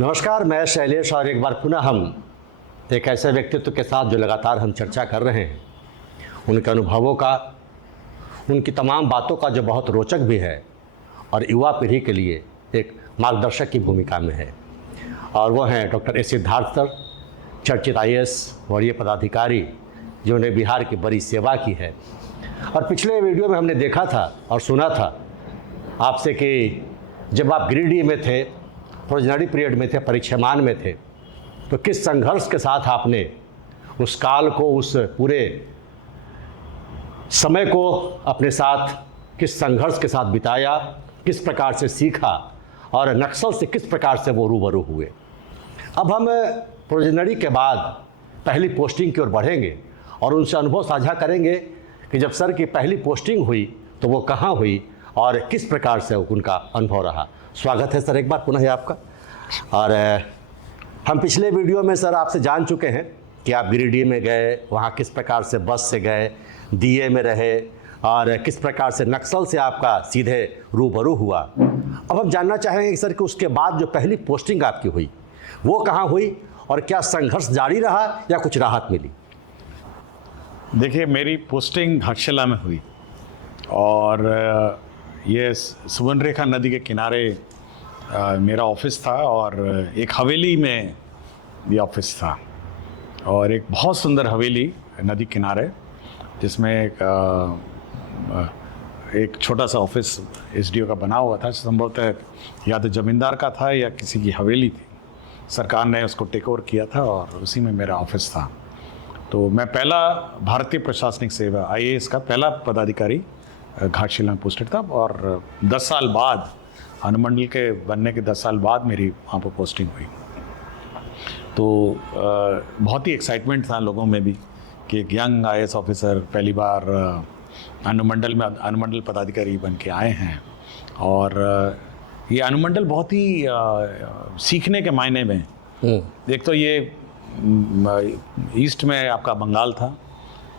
नमस्कार, मैं शैलेश और एक बार पुनः हम एक ऐसे व्यक्तित्व के साथ जो लगातार हम चर्चा कर रहे हैं, उनके अनुभवों का, उनकी तमाम बातों का जो बहुत रोचक भी है और युवा पीढ़ी के लिए एक मार्गदर्शक की भूमिका में है। और वो हैं डॉक्टर एस सिद्धार्थ सर, चर्चित IAS वरीय पदाधिकारी जिन्होंने बिहार की बड़ी सेवा की है। और पिछले वीडियो में हमने देखा था और सुना था आपसे कि जब आप गिरिडीह में थे, प्रोजनरी पीरियड में थे, परिक्षमान में थे, तो किस संघर्ष के साथ आपने उस काल को, उस पूरे समय को अपने साथ किस संघर्ष के साथ बिताया, किस प्रकार से सीखा और नक्सल से किस प्रकार से वो रूबरू हुए। अब हम प्रोजनरी के बाद पहली पोस्टिंग की ओर बढ़ेंगे और उनसे अनुभव साझा करेंगे कि जब सर की पहली पोस्टिंग हुई तो वो कहाँ हुई और किस प्रकार से उनका अनुभव रहा। स्वागत है सर एक बार पुनः आपका। और हम पिछले वीडियो में सर आपसे जान चुके हैं कि आप गिरिडीह में गए, वहाँ किस प्रकार से बस से गए, DA में रहे और किस प्रकार से नक्सल से आपका सीधे रूबरू हुआ। अब हम जानना चाहेंगे कि सर कि उसके बाद जो पहली पोस्टिंग आपकी हुई वो कहाँ हुई और क्या संघर्ष जारी रहा या कुछ राहत मिली? देखिए, मेरी पोस्टिंग घाटशिला में हुई और ये सुवर्णरेखा नदी के किनारे मेरा ऑफिस था और एक हवेली में भी ऑफिस था और एक बहुत सुंदर हवेली नदी किनारे जिसमें एक छोटा सा ऑफिस SDO का बना हुआ था। संभवतः या तो जमींदार का था या किसी की हवेली थी, सरकार ने उसको टेक ओवर किया था और उसी में मेरा ऑफिस था। तो मैं पहला भारतीय प्रशासनिक सेवा IAS का पहला पदाधिकारी घाटशिला में पोस्टेड था और 10 साल बाद, अनुमंडल के बनने के 10 साल बाद मेरी वहाँ पर पोस्टिंग हुई। तो बहुत ही एक्साइटमेंट था लोगों में भी कि एक यंग IAS ऑफिसर पहली बार अनुमंडल में अनुमंडल पदाधिकारी बन के आए हैं। और ये अनुमंडल बहुत ही सीखने के मायने में, एक तो ये ईस्ट में आपका बंगाल था,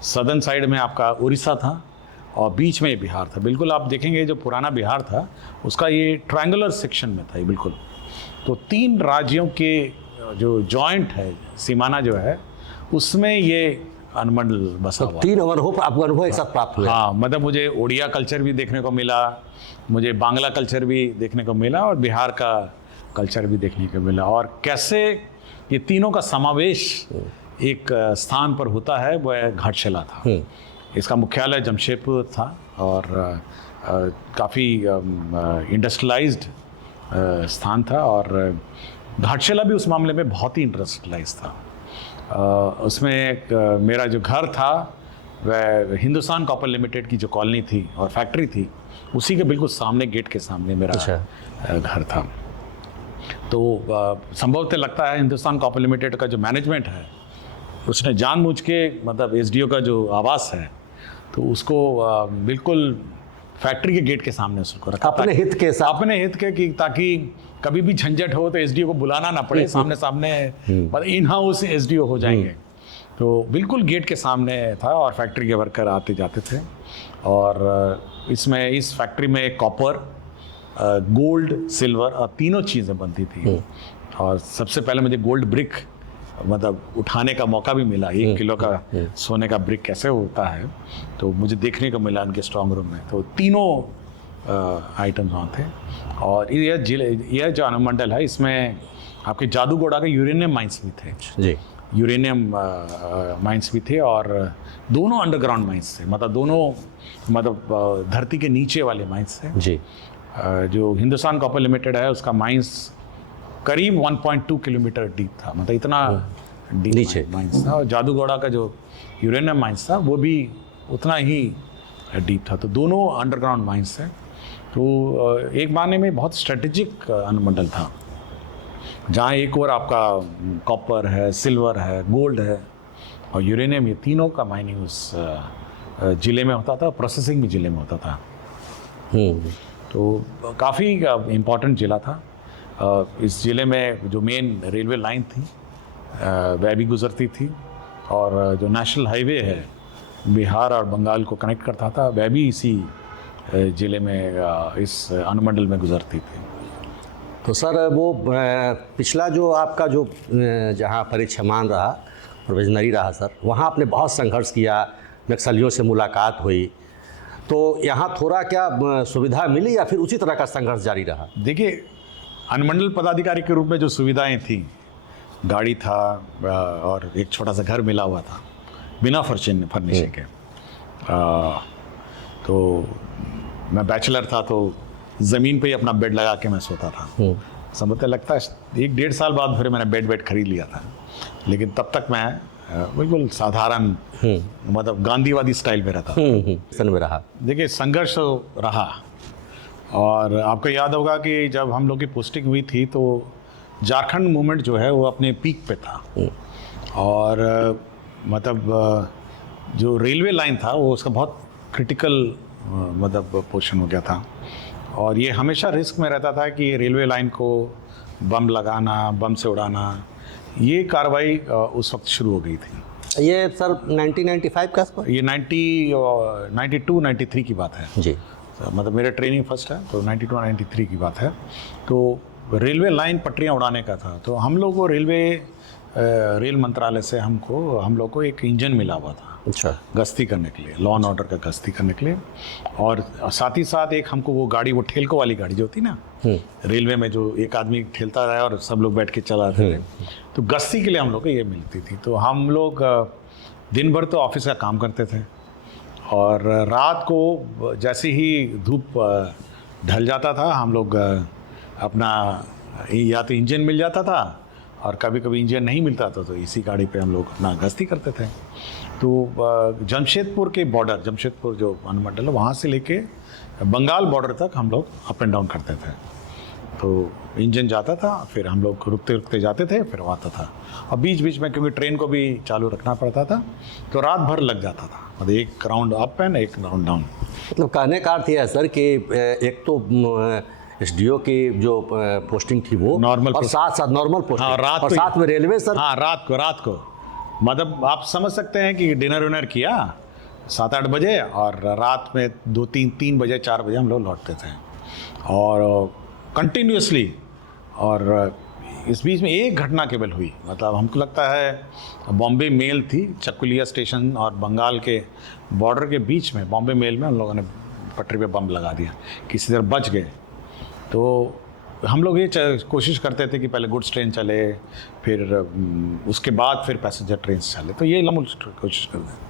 सदर्न साइड में आपका उड़ीसा था और बीच में ये बिहार था। बिल्कुल आप देखेंगे जो पुराना बिहार था उसका ये ट्रायंगुलर सेक्शन में था ये बिल्कुल। तो 3 राज्यों के जो जॉइंट है, सीमाना जो है, उसमें ये अनुमंडल बसा हुआ। 3 आपको अनुभव एक साथ प्राप्त हुआ? हाँ, मतलब मुझे उड़िया कल्चर भी देखने को मिला, मुझे बांग्ला कल्चर भी देखने को मिला और बिहार का कल्चर भी देखने को मिला। और कैसे ये तीनों का समावेश एक स्थान पर होता है, वह घाटशिला था। इसका मुख्यालय जमशेदपुर था और काफ़ी इंडस्ट्रियलाइज्ड स्थान था और घाटशिला भी उस मामले में बहुत ही इंडस्ट्रियलाइज था। उसमें एक मेरा जो घर था वह हिंदुस्तान कॉपर लिमिटेड की जो कॉलोनी थी और फैक्ट्री थी, उसी के बिल्कुल सामने, गेट के सामने मेरा घर था। तो संभवतः लगता है हिंदुस्तान कॉपर लिमिटेड का जो मैनेजमेंट है उसने जानबूझ के, मतलब SDO का जो आवास है, तो उसको बिल्कुल फैक्ट्री के गेट के सामने उसको रखा अपने हित के साथ, अपने हित के, कि ताकि कभी भी झंझट हो तो SDO को बुलाना ना पड़े, सामने सामने मतलब इन हाउस SDO हो जाएंगे। तो बिल्कुल गेट के सामने था और फैक्ट्री के वर्कर आते जाते थे। और इसमें, इस फैक्ट्री में कॉपर, गोल्ड, सिल्वर और तीनों चीज़ें बनती थी। और सबसे पहले मुझे गोल्ड ब्रिक मतलब उठाने का मौका भी मिला। 1 किलो का सोने का ब्रिक कैसे होता है तो मुझे देखने को मिला उनके स्ट्रॉन्ग रूम में। तो तीनों आइटम्स वहाँ थे। और यह जो अनुमंडल है, इसमें आपके जादूगोड़ा के यूरेनियम माइंस भी थे जी, यूरेनियम माइंस भी थे और दोनों अंडरग्राउंड माइंस थे, मतलब दोनों, मतलब धरती के नीचे वाले माइंस थे जी। जो हिंदुस्तान कॉपर लिमिटेड है उसका माइंस करीब 1.2 किलोमीटर डीप था, मतलब इतना डीप नीचे माइंस था। और जादूगोड़ा का जो यूरेनियम माइंस था वो भी उतना ही डीप था। तो दोनों अंडरग्राउंड माइंस थे। तो एक मायने में बहुत स्ट्रेटेजिक अनुमंडल था, जहाँ एक और आपका कॉपर है, सिल्वर है, गोल्ड है और यूरेनियम, ये तीनों का माइनिंग उस ज़िले में होता था, प्रोसेसिंग भी ज़िले में होता था। तो काफ़ी इम्पोर्टेंट ज़िला था। इस ज़िले में जो मेन रेलवे लाइन थी वह भी गुज़रती थी और जो नेशनल हाईवे है बिहार और बंगाल को कनेक्ट करता था वह भी इसी ज़िले में, इस अनुमंडल में गुज़रती थी। तो सर वो पिछला जो आपका जो जहाँ परीक्षामान रहा, प्रोविजनरी रहा सर, वहाँ आपने बहुत संघर्ष किया, नक्सलियों से मुलाकात हुई, तो यहाँ थोड़ा क्या सुविधा मिली या फिर उसी तरह का संघर्ष जारी रहा? देखिए, अनुमंडल पदाधिकारी के रूप में जो सुविधाएं थी, गाड़ी था और एक छोटा सा घर मिला हुआ था बिना फर्निशिंग के। तो मैं बैचलर था, तो ज़मीन पे ही अपना बेड लगा के मैं सोता था। समझते लगता है 1-1.5 साल बाद फिर मैंने बेड खरीद लिया था, लेकिन तब तक मैं बिल्कुल साधारण मतलब गांधीवादी स्टाइल में रहता सन में रहा। देखिए, संघर्ष रहा, और आपको याद होगा कि जब हम लोग की पोस्टिंग हुई थी तो झारखंड मूवमेंट जो है वो अपने पीक पे था, और मतलब जो रेलवे लाइन था वो उसका बहुत क्रिटिकल मतलब पोर्शन हो गया था, और ये हमेशा रिस्क में रहता था कि रेलवे लाइन को बम लगाना, बम से उड़ाना, ये कार्रवाई उस वक्त शुरू हो गई थी। ये सर 1995 का आसपास? ये 92-93 की बात है जी। मतलब मेरा ट्रेनिंग फर्स्ट है, तो 92-93 की बात है। तो रेलवे लाइन पटरियां उड़ाने का था, तो हम लोग को रेल मंत्रालय से हम लोग को एक इंजन मिला हुआ था। अच्छा। गश्ती करने के लिए, लॉ एंड ऑर्डर का गश्ती करने के लिए, और साथ ही साथ एक हमको वो गाड़ी, वो ठेलको वाली गाड़ी जो होती ना रेलवे में, जो एक आदमी ठेलता रहा और सब लोग बैठ के चलाते थे, तो गश्ती के लिए हम लोग को ये मिलती थी। तो हम लोग दिन भर तो ऑफिस का काम करते थे, और रात को जैसे ही धूप ढल जाता था, हम लोग अपना या तो इंजन मिल जाता था, और कभी कभी इंजन नहीं मिलता था, तो इसी गाड़ी पे हम लोग अपना गश्ती करते थे। तो जमशेदपुर के बॉर्डर, जमशेदपुर जो अनुमंडल है, वहाँ से लेके बंगाल बॉर्डर तक हम लोग अप एंड डाउन करते थे। तो इंजन जाता था, फिर हम लोग रुकते रुकते जाते थे, फिर वो आता था, और बीच बीच में क्योंकि ट्रेन को भी चालू रखना पड़ता था, तो रात भर लग जाता था, मतलब एक राउंड अप एंड एक राउंड डाउन। मतलब कहने का अर्थ यह है सर कि एक तो एसडीओ की जो पोस्टिंग थी वो नॉर्मल, और साथ नॉर्मल पोस्टिंग, हाँ, रात और को साथ में रेलवे सर। हाँ, रात को मतलब आप समझ सकते हैं कि डिनर विनर किया 7-8 बजे, और रात में 2-3 बजे 4 बजे हम लोग लौटते थे, और कंटिन्यूसली। और इस बीच में एक घटना केवल हुई, मतलब हमको लगता है बॉम्बे मेल थी, चकुलिया स्टेशन और बंगाल के बॉर्डर के बीच में बॉम्बे मेल में हम लोगों ने पटरी पे बम लगा दिया, किसी तरह बच गए। तो हम लोग ये कोशिश करते थे कि पहले गुड्स ट्रेन चले, फिर उसके बाद फिर पैसेंजर ट्रेन चले, तो ये हम कोशिश करते थे।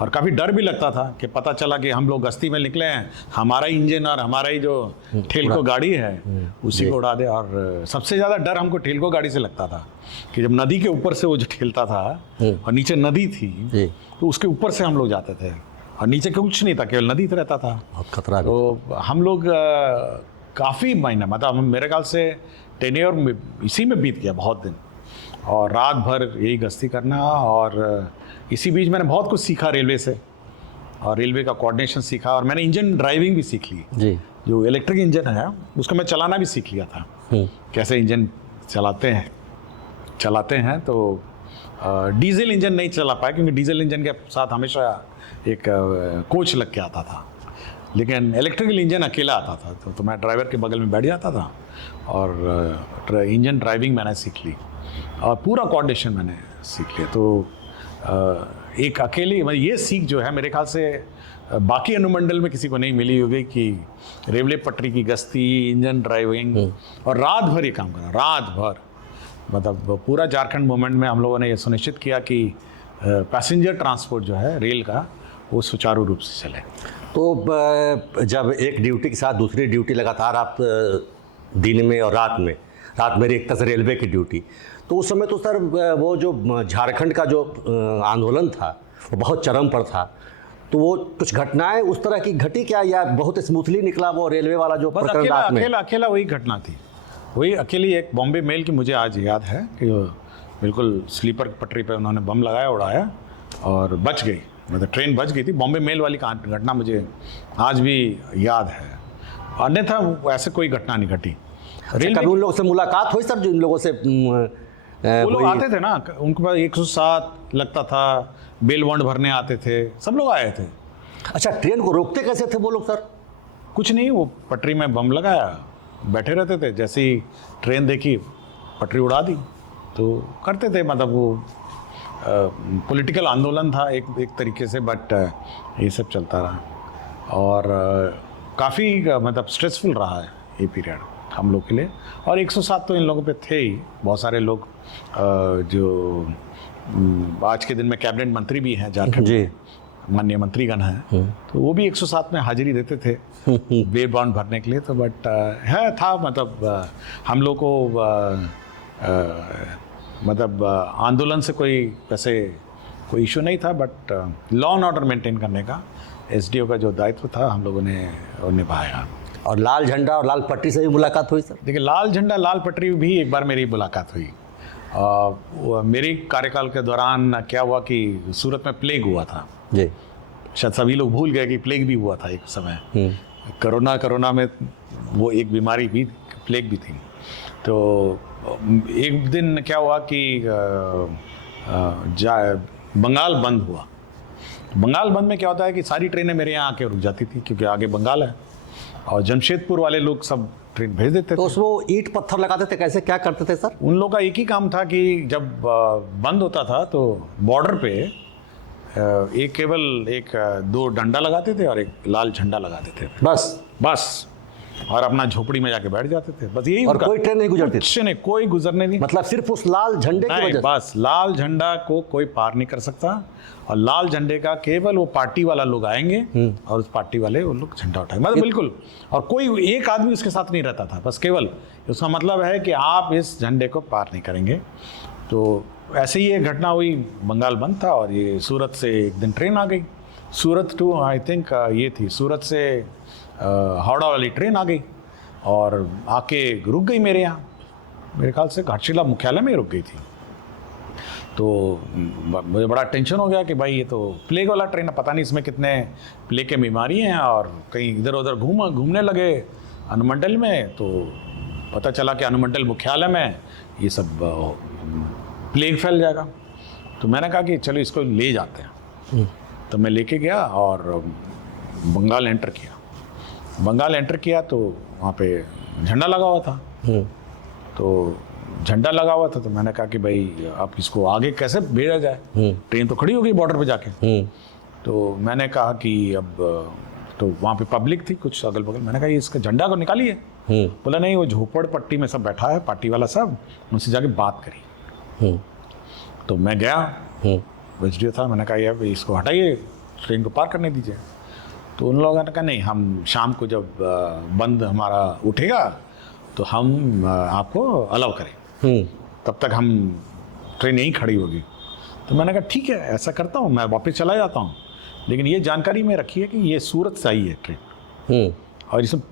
और काफ़ी डर भी लगता था कि पता चला कि हम लोग गश्ती में निकले हैं, हमारा इंजन और हमारा ही जो ठेलको गाड़ी है उसी को उड़ा दे। और सबसे ज़्यादा डर हमको ठेलको गाड़ी से लगता था कि जब नदी के ऊपर से वो जो ठेलता था, और नीचे नदी थी, तो उसके ऊपर से हम लोग जाते थे, और नीचे कुछ नहीं था, केवल नदी रहता था, बहुत खतरा। तो हम लोग काफ़ी महीना, मतलब मेरे ख्याल से टेन्योर में इसी में बीत गया बहुत दिन, और रात भर यही गश्ती करना। और इसी बीच मैंने बहुत कुछ सीखा रेलवे से, और रेलवे का कोऑर्डिनेशन सीखा, और मैंने इंजन ड्राइविंग भी सीख ली जी। जो इलेक्ट्रिक इंजन है उसको मैं चलाना भी सीख लिया था, कैसे इंजन चलाते हैं। तो डीजल इंजन नहीं चला पाया, क्योंकि डीजल इंजन के साथ हमेशा एक कोच लग के आता था, लेकिन इलेक्ट्रिकल इंजन अकेला आता था, तो मैं ड्राइवर के बगल में बैठ जाता था, और इंजन ड्राइविंग मैंने सीख ली, और पूरा कोऑर्डिनेशन मैंने सीख लिया। तो एक अकेली मतलब ये सीख जो है मेरे ख्याल से बाकी अनुमंडल में किसी को नहीं मिली होगी, कि रेलवे पटरी की गश्ती, इंजन ड्राइविंग, और रात भर ये काम करना, रात भर। मतलब पूरा झारखंड मूवमेंट में हम लोगों ने ये सुनिश्चित किया कि पैसेंजर ट्रांसपोर्ट जो है रेल का, वो सुचारू रूप से चले। तो जब एक ड्यूटी के साथ दूसरी ड्यूटी लगातार आप दिन में और रात में एक तरह से रेलवे की ड्यूटी, तो उस समय तो सर वो जो झारखंड का जो आंदोलन था वो बहुत चरम पर था, तो वो कुछ घटनाएं उस तरह की घटी क्या, या बहुत स्मूथली निकला वो रेलवे वाला जो प्रकरण रात में? अकेला वही घटना थी, वही अकेली एक बॉम्बे मेल की मुझे आज याद है कि बिल्कुल स्लीपर पटरी पे उन्होंने बम लगाया, उड़ाया, और बच गई, मतलब ट्रेन बच गई थी। बॉम्बे मेल वाली घटना मुझे आज भी याद है, अन्यथा ऐसे कोई घटना नहीं घटी। कभी उन लोगों से मुलाकात हुई सर, जो इन लोगों से वो लोग आते थे ना, उनके पास 107 लगता था, बेल बॉन्ड भरने आते थे, सब लोग आए थे। अच्छा, ट्रेन को रोकते कैसे थे वो लोग सर? कुछ नहीं, वो पटरी में बम लगाया, बैठे रहते थे, जैसे ही ट्रेन देखी पटरी उड़ा दी। तो करते थे, मतलब वो पॉलिटिकल आंदोलन था एक तरीके से, बट ये सब चलता रहा और काफ़ी मतलब स्ट्रेसफुल रहा है ये पीरियड हम लोग के लिए। और 107 तो इन लोगों पे थे ही, बहुत सारे लोग जो आज के दिन में कैबिनेट मंत्री भी हैं झारखंड जी, माननीय मंत्रीगण हैं, तो वो भी 107 में हाजिरी देते थे बेल बॉन्ड भरने के लिए। तो बट है था, मतलब हम लोग को मतलब आंदोलन से कोई वैसे कोई इशू नहीं था, but law and order maintain करने का एसडीओ का जो दायित्व था हम लोगों ने वो निभाया। और लाल झंडा और लाल पट्टी से भी मुलाकात हुई सर? देखिए, लाल झंडा लाल पटरी भी एक बार मेरी मुलाकात हुई। मेरे कार्यकाल के दौरान क्या हुआ कि सूरत में प्लेग हुआ था जी, शायद सभी लोग भूल गए कि प्लेग भी हुआ था एक समय। कोरोना में वो एक बीमारी भी, प्लेग भी थी। तो एक दिन क्या हुआ कि बंगाल बंद हुआ। बंगाल बंद में क्या होता है कि सारी ट्रेनें मेरे यहाँ आके रुक जाती थी, क्योंकि आगे बंगाल है, और जमशेदपुर वाले लोग सब ट्रेन भेज देते तो थे। उसमें ईंट पत्थर लगाते थे, कैसे क्या करते थे सर? उन लोगों का एक ही काम था कि जब बंद होता था तो बॉर्डर पे एक केवल एक दो डंडा लगाते थे और एक लाल झंडा लगाते थे, बस, और अपना झोपड़ी में जाके बैठ जाते थे, बस यही। और उनका कोई ट्रेन नहीं गुजरती थी? कुछ नहीं, कोई गुजरने नहीं, मतलब सिर्फ उस लाल झंडे की नहीं, वजह से? बस लाल झंडा को कोई पार नहीं कर सकता, और लाल झंडे का केवल वो पार्टी वाला लोग आएंगे और उस पार्टी वाले वो लोग झंडा उठाएंगे, मतलब बिल्कुल। और कोई एक आदमी उसके साथ नहीं रहता था, बस केवल उसका मतलब है कि आप इस झंडे को पार नहीं करेंगे। तो ऐसे ही एक घटना हुई, बंगाल बंद था और ये सूरत से एक दिन ट्रेन आ गई, सूरत टू आई थिंक ये थी, सूरत से हावड़ा वाली ट्रेन आ गई और आके रुक गई मेरे यहाँ, मेरे ख्याल से घाटशिला मुख्यालय में ही रुक गई थी। तो मुझे बड़ा टेंशन हो गया कि भाई ये तो प्लेग वाला ट्रेन है, पता नहीं इसमें कितने प्लेग के बीमारी हैं, और कहीं इधर उधर घूमने लगे अनुमंडल में, तो पता चला कि अनुमंडल मुख्यालय में ये सब प्लेग फैल जाएगा। तो मैंने कहा कि चलो इसको ले जाते हैं। तो मैं लेके गया और बंगाल एंटर किया तो वहाँ पे झंडा लगा हुआ था। तो झंडा लगा हुआ था, तो मैंने कहा कि भाई आप इसको आगे कैसे भेजा जाए, ट्रेन तो खड़ी हो गई बॉर्डर पे जाके। तो मैंने कहा कि अब तो वहाँ पे पब्लिक थी कुछ अगल बगल, मैंने कहा ये इसका झंडा को निकालिए। बोला नहीं, वो झोपड़ पट्टी में सब बैठा है, पार्टी वाला सब, उनसे जाके बात करी। तो मैं गया, एसडीओ था, मैंने कहा यार इसको हटाइए, ट्रेन को पार करने दीजिए। तो उन लोगों ने कहा नहीं, हम शाम को जब बंद हमारा उठेगा तो हम आपको अलाउ करें, तब तक हम ट्रेन यहीं खड़ी होगी। तो मैंने कहा ठीक है, ऐसा करता हूँ, मैं वापस चला जाता हूँ, लेकिन ये जानकारी में रखिए कि ये सूरत से आई है ट्रेन और इसमें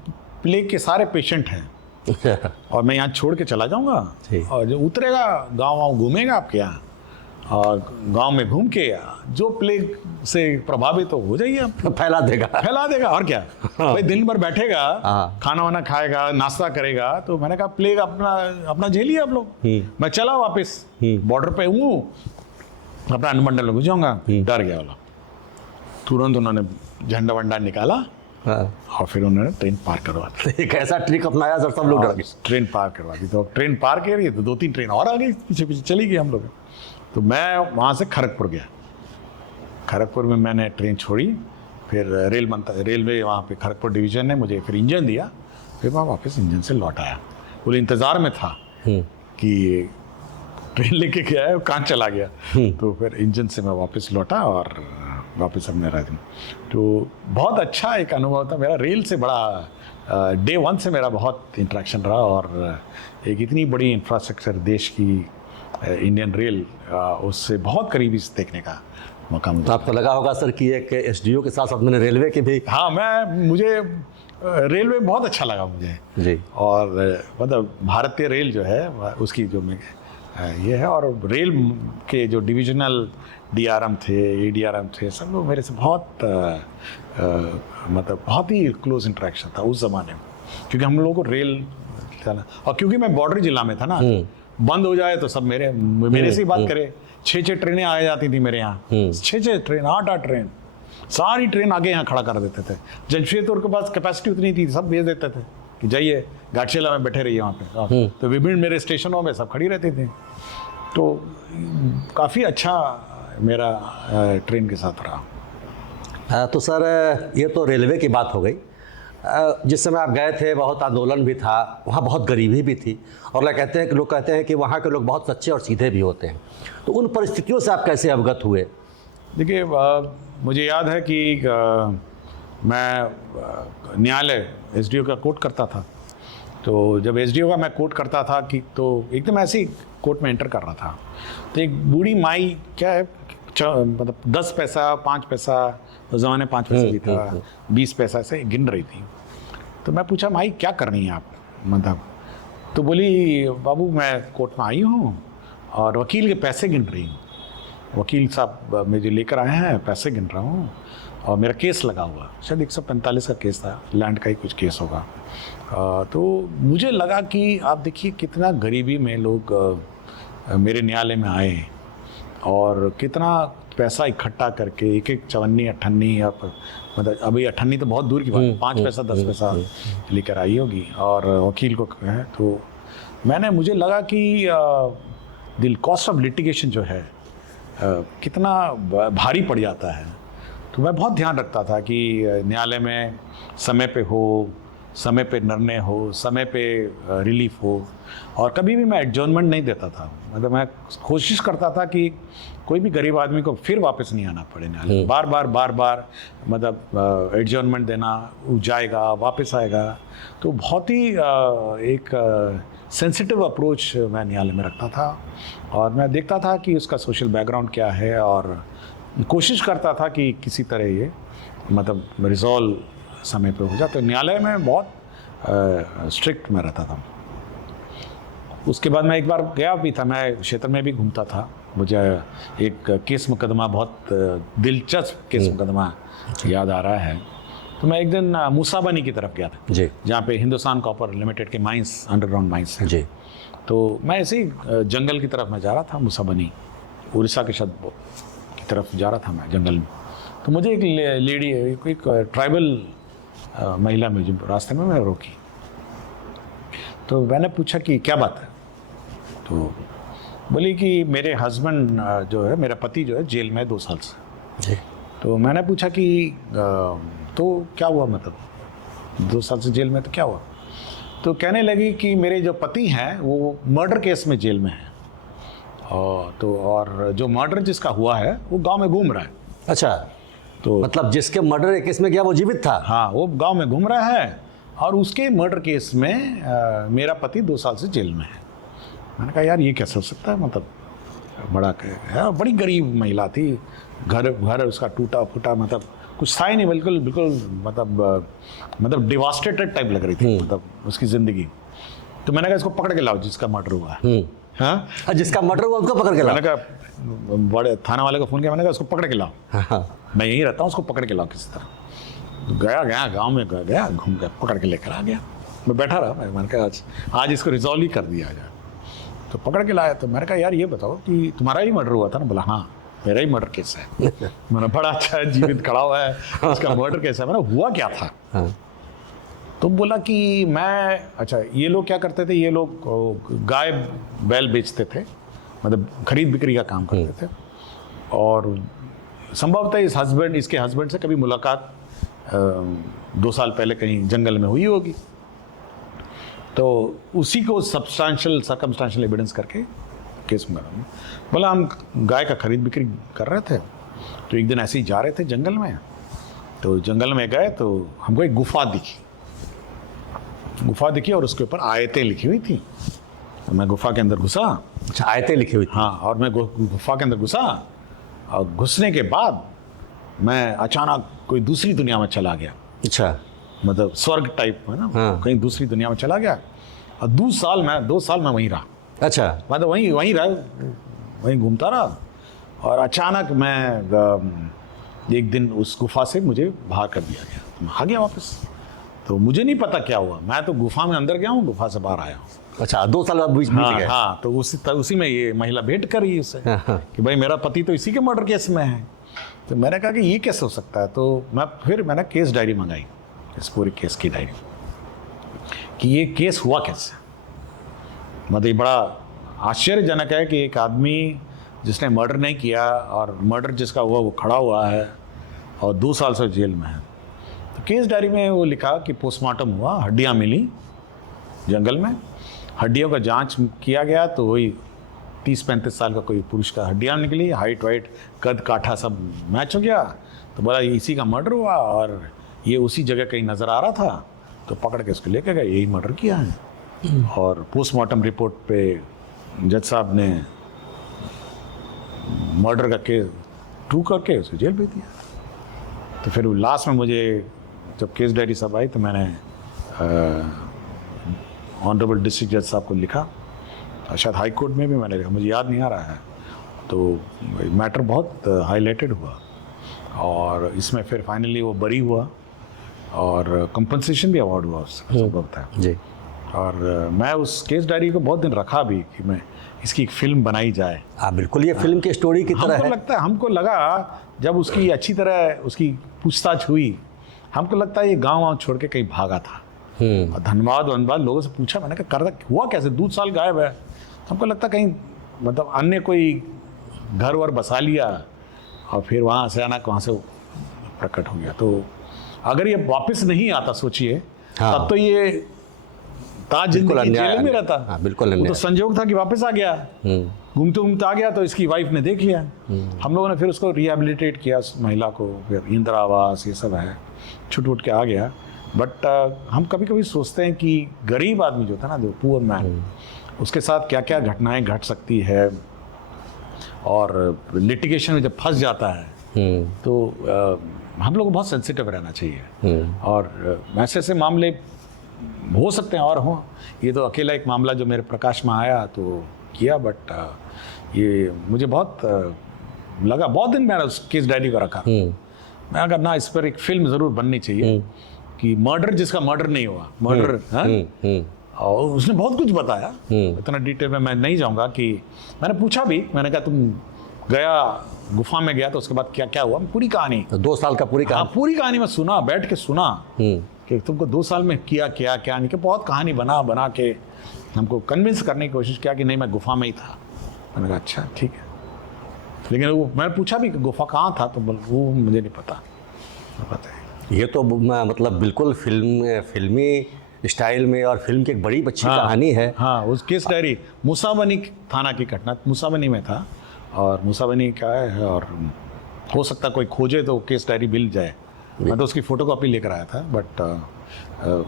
प्लेग के सारे पेशेंट हैं और मैं यहाँ छोड़ के चला जाऊँगा, और जो उतरेगा गाँव घूमेगा आपके यहाँ, और गांव में घूम के जो प्लेग से प्रभावित हो जाइए आप, फैला देगा और क्या। भाई दिन भर बैठेगा, खाना वाना खाएगा, नाश्ता करेगा, तो मैंने कहा प्लेग अपना झेलिए आप लोग। मैं चला वापस बॉर्डर पे हूँ, अपना अनुमंडल में घुस जाऊंगा। डर गया वाला, तुरंत उन्होंने झंडा वंडा निकाला और फिर उन्होंने ट्रेन पार करवा दी। एक ऐसा ट्रिक अपनाया सर, सब लोग डर गए। ट्रेन पार करवा दी, तो ट्रेन पार कर रही है तो 2-3 ट्रेन और आ गई, पीछे चली गई हम लोग। तो मैं वहाँ से खड़गपुर गया, खड़गपुर में मैंने ट्रेन छोड़ी, फिर रेलवे वहाँ पे खड़गपुर डिवीज़न ने मुझे फिर इंजन दिया, फिर मैं वापस इंजन से लौट आया। वो इंतज़ार में था कि ट्रेन लेके गया है, कहाँ चला गया। तो फिर इंजन से मैं वापस लौटा और वापस अब मेरा दिन। तो बहुत अच्छा एक अनुभव था मेरा, रेल से बड़ा डे 1 से मेरा बहुत इंटरेक्शन रहा, और एक इतनी बड़ी इंफ्रास्ट्रक्चर देश की इंडियन रेल, उससे बहुत करीबी से देखने का मौका मिला। आपको लगा होगा सर कि एक एसडीओ के साथ साथ मैंने रेलवे के भी। हाँ, मुझे रेलवे बहुत अच्छा लगा मुझे जी, और मतलब भारतीय रेल जो है उसकी जो ये है, और रेल के जो डिविजनल डीआरएम थे, एडीआरएम थे, सब लोग मेरे से बहुत मतलब बहुत ही क्लोज इंटरेक्शन था उस ज़माने में, क्योंकि हम लोगों को रेल चला, और क्योंकि मैं बॉर्डर जिला में था ना, बंद हो जाए तो सब मेरे से ही बात करे। 6 ट्रेनें आ जाती थी मेरे यहाँ, 6 ट्रेन, 8 ट्रेन, सारी ट्रेन आगे यहाँ खड़ा कर देते थे। जमशेदपुर के पास कैपेसिटी उतनी थी, सब भेज देते थे। कि जाइए घाटशिला में बैठे रहिए वहाँ पे। तो विभिन्न मेरे स्टेशनों में सब खड़ी रहती थी। तो काफ़ी अच्छा मेरा ट्रेन के साथ रहा। तो सर ये तो रेलवे की बात हो गई। जिस समय आप गए थे बहुत आंदोलन भी था, वहाँ बहुत गरीबी भी थी, और लोग कहते हैं कि वहाँ के लोग बहुत सच्चे और सीधे भी होते हैं। तो उन परिस्थितियों से आप कैसे अवगत हुए? देखिए, मुझे याद है कि मैं न्यायालय एसडीओ का कोर्ट करता था। तो जब एसडीओ का मैं कोर्ट करता था कि तो एकदम ऐसे ही कोर्ट में एंटर कर रहा था, तो एक बूढ़ी माई, क्या है, मतलब 10 पैसा 5 पैसा, उस ज़माने 5 पैसा भी था, 20 पैसा से गिन रही थी। तो मैं पूछा, माई क्या कर रही हैं आप, मतलब? तो बोली, बाबू मैं कोर्ट में आई हूँ और वकील के पैसे गिन रही हूँ। वकील साहब मुझे लेकर आए हैं, पैसे गिन रहा हूँ, और मेरा केस लगा हुआ, शायद 145 का केस था, लैंड का ही कुछ केस होगा। तो मुझे लगा कि आप देखिए कितना गरीबी में लोग मेरे न्यायालय में आए, और कितना पैसा इकट्ठा करके एक चवन्नी अठन्नी, मतलब अभी अठन्नी तो बहुत दूर की बात है, 5 पैसा 10 पैसा लेकर आई होगी, और वकील को है। तो मुझे लगा कि कॉस्ट ऑफ लिटिगेशन जो है कितना भारी पड़ जाता है। तो मैं बहुत ध्यान रखता था कि न्यायालय में समय पे हो, समय पे निर्णय हो, समय पे रिलीफ हो, और कभी भी मैं एडजॉर्नमेंट नहीं देता था। मतलब मैं कोशिश करता था कि कोई भी गरीब आदमी को फिर वापस नहीं आना पड़े न्यायालय। बार बार मतलब एडजॉर्नमेंट देना, जाएगा वापस आएगा। तो बहुत ही एक सेंसिटिव अप्रोच मैं न्यायालय में रखता था, और मैं देखता था कि उसका सोशल बैकग्राउंड क्या है, और कोशिश करता था कि किसी तरह ये मतलब रिजॉल्व समय पे हो जाए। तो न्यायालय में बहुत स्ट्रिक्ट में रहता था। उसके बाद मैं एक बार गया भी था, मैं क्षेत्र में भी घूमता था। मुझे एक केस मुकदमा, बहुत दिलचस्प केस मुकदमा याद आ रहा है। तो मैं एक दिन मूसाबनी की तरफ गया था जी, जहाँ पे हिंदुस्तान कॉपर लिमिटेड के माइंस, अंडरग्राउंड माइंस हैं। जी। तो मैं ऐसे ही जंगल की तरफ मैं जा रहा था, मूसाबनी उड़ीसा के शब्द की तरफ जा रहा था मैं जंगल में। तो मुझे एक लेडी, एक ट्राइबल महिला मुझे रास्ते में मैं रोकी। तो मैंने पूछा कि क्या बात है? तो बोली कि मेरे हस्बैंड जो है, मेरा पति जो है, जेल में 2 साल से। जी। तो मैंने पूछा कि तो क्या हुआ, मतलब 2 साल से जेल में, तो क्या हुआ? तो कहने लगी कि मेरे जो पति हैं वो मर्डर केस में जेल में हैं, और जो मर्डर जिसका हुआ है वो गांव में घूम रहा है। अच्छा, तो मतलब जिसके मर्डर केस में गया वो जीवित था? हाँ, वो गांव में घूम रहा है, और उसके मर्डर केस में मेरा पति 2 साल से जेल में है। मैंने कहा यार ये कैसे हो सकता है, मतलब बड़ा है, बड़ी गरीब महिला थी, घर उसका टूटा फूटा, मतलब कुछ था ही नहीं, बिल्कुल मतलब डिवास्टेटेड टाइप लग रही थी, मतलब उसकी ज़िंदगी। तो मैंने कहा इसको पकड़ के लाओ जिसका मर्डर हुआ है। हाँ, जिसका मर्डर हुआ उसको पकड़ के लाओ। मैंने कहा, बड़े थाना वाले को फ़ोन किया, मैंने कहा उसको पकड़ के लाओ, मैं यहीं रहता हूँ, उसको पकड़ के लाओ किसी तरह। तो गया गाँव में गया, घूम कर पकड़ के लेकर आ गया। मैं बैठा रहा, मैंने कहा आज इसको रिजॉल्व ही कर दिया जाए। तो पकड़ के लाया। तो मैंने कहा यार ये बताओ कि तुम्हारा ही मर्डर हुआ था ना? बोला हाँ मेरा ही मर्डर केस है। मैंने बड़ा अच्छा है, जीवित खड़ा हुआ है, उसका मर्डर केस है। मैंने हुआ क्या था? तो बोला कि मैं, अच्छा ये लोग क्या करते थे, ये लोग गाय बैल बेचते थे, मतलब खरीद बिक्री का काम करते थे, और संभवतः इसके हस्बैंड से कभी मुलाकात 2 साल पहले कहीं जंगल में हुई होगी। तो उसी को सर्कमस्टेंशियल एविडेंस करके केस में बोला हम गाय का खरीद बिक्री कर रहे थे। तो एक दिन ऐसे ही जा रहे थे जंगल में, तो जंगल में गए तो हमको एक गुफा दिखी और उसके ऊपर आयतें लिखी हुई थी। तो मैं गुफा के अंदर घुसा। अच्छा, आयतें लिखी हुई थी? हाँ, और मैं गुफा के अंदर घुसा, और घुसने के बाद मैं अचानक कोई दूसरी दुनिया में चला गया। अच्छा, मतलब स्वर्ग टाइप है ना। हाँ। कहीं दूसरी दुनिया में चला गया, और 2 साल मैं वहीं रहा। अच्छा, मतलब वहीं रहा, वहीं घूमता रहा, और अचानक मैं एक दिन उस गुफा से मुझे बाहर कर दिया गया, मैं आ गया वापस। तो मुझे नहीं पता क्या हुआ, मैं तो गुफा में अंदर गया हूँ, गुफा से बाहर आया हूँ। अच्छा, 2 साल बाद बीच हाँ, गए। हाँ, तो उसी में ये महिला भेंट कर रही है उससे कि भाई मेरा पति तो इसी के मर्डर केस में है। तो मैंने कहा कि ये कैसे हो सकता है? तो मैंने केस डायरी मंगाई, इस पूरे केस की डायरी। कि ये केस हुआ कैसे। मतलब ये बड़ा आश्चर्यजनक है कि एक आदमी जिसने मर्डर नहीं किया और मर्डर जिसका हुआ वो खड़ा हुआ है और 2 साल से जेल में है। तो केस डायरी में वो लिखा कि पोस्टमार्टम हुआ, हड्डियाँ मिली जंगल में, हड्डियों का जांच किया गया तो वही 30-35 साल का कोई पुरुष का हड्डियाँ निकली, हाइट वाइट कद काठा सब मैच हो गया। तो बोला इसी का मर्डर हुआ और ये उसी जगह कहीं नज़र आ रहा था, तो पकड़ के उसको लेके गए, यही मर्डर किया है। और पोस्टमार्टम रिपोर्ट पे जज साहब ने मर्डर का केस ट्रू करके उसको जेल भेज दिया। तो फिर लास्ट में मुझे जब केस डायरी सब आई तो मैंने ऑनरेबल डिस्ट्रिक्ट जज साहब को लिखा, शायद हाई कोर्ट में भी मैंने लिखा, मुझे याद नहीं आ रहा है। तो मैटर बहुत हाईलाइटेड हुआ और इसमें फिर फाइनली वो बरी हुआ और कंपनसेशन भी अवार्ड हुआ उसका संभवतः जी। और मैं उस केस डायरी को बहुत दिन रखा भी कि मैं इसकी एक फिल्म बनाई जाए। हाँ बिल्कुल, ये फिल्म की स्टोरी की तरह है। हमको लगा जब उसकी अच्छी तरह उसकी पूछताछ हुई, हमको लगता है ये गाँव छोड़ के कहीं भागा था। और धन्यवाद लोगों से पूछा, मैंने कहा कर हुआ कैसे, 2 साल गायब है। हमको लगता कहीं मतलब अन्य कोई घर वर बसा लिया और फिर वहाँ अचानक वहाँ से प्रकट हो गया। तो अगर ये वापस नहीं आता सोचिए, हाँ। तब तो ये ताज जिंदगी जेल में रहता। हाँ, बिल्कुल वो तो संजोग था कि वापस आ गया, घूमते घूमते आ गया, तो इसकी वाइफ ने देख लिया। हम लोगों ने फिर उसको रिहेबिलिटेट किया उस महिला को, फिर इंदिरा आवास ये सब है, छुट उठ के आ गया। बट हम कभी कभी सोचते हैं कि गरीब आदमी जो था ना, जो पुअर मैन, उसके साथ क्या क्या घटनाएं घट सकती है और लिटिगेशन में जब फंस जाता है तो हम लोग को बहुत सेंसिटिव रहना चाहिए। और ऐसे ऐसे मामले हो सकते हैं और हों। ये तो अकेला एक मामला जो मेरे प्रकाश में आया तो किया, बट ये मुझे बहुत लगा, बहुत दिन मैंने उस केस डायरी को रखा। मैं अगर ना इस पर एक फिल्म ज़रूर बननी चाहिए कि मर्डर जिसका मर्डर नहीं हुआ, मर्डर। और उसने बहुत कुछ बताया, इतना डिटेल में मैं नहीं जाऊंगा। कि मैंने पूछा भी, मैंने कहा तुम गया गुफा में गया तो उसके बाद क्या क्या हुआ, पूरी कहानी, 2 साल का पूरी कहानी। हाँ, पूरी कहानी मैं सुना, बैठ के सुना कि तुमको 2 साल में किया क्या क्या नहीं, कि बहुत कहानी बना के हमको कन्विंस करने की कोशिश किया कि नहीं मैं गुफा में ही था। मैंने कहा अच्छा ठीक है, लेकिन वो मैंने पूछा भी कि गुफा कहाँ था, तो वो मुझे नहीं पता है। ये तो मतलब बिल्कुल फिल्मी स्टाइल में और फिल्म की एक बड़ी अच्छी कहानी है। हाँ, उस केस डायरी मूसाबनी थाना की घटना, मूसाबनी में था और मूसाबनी का है, और हो सकता कोई खोजे तो केस डायरी मिल जाए। मैं तो उसकी फोटोकॉपी लेकर आया था, बट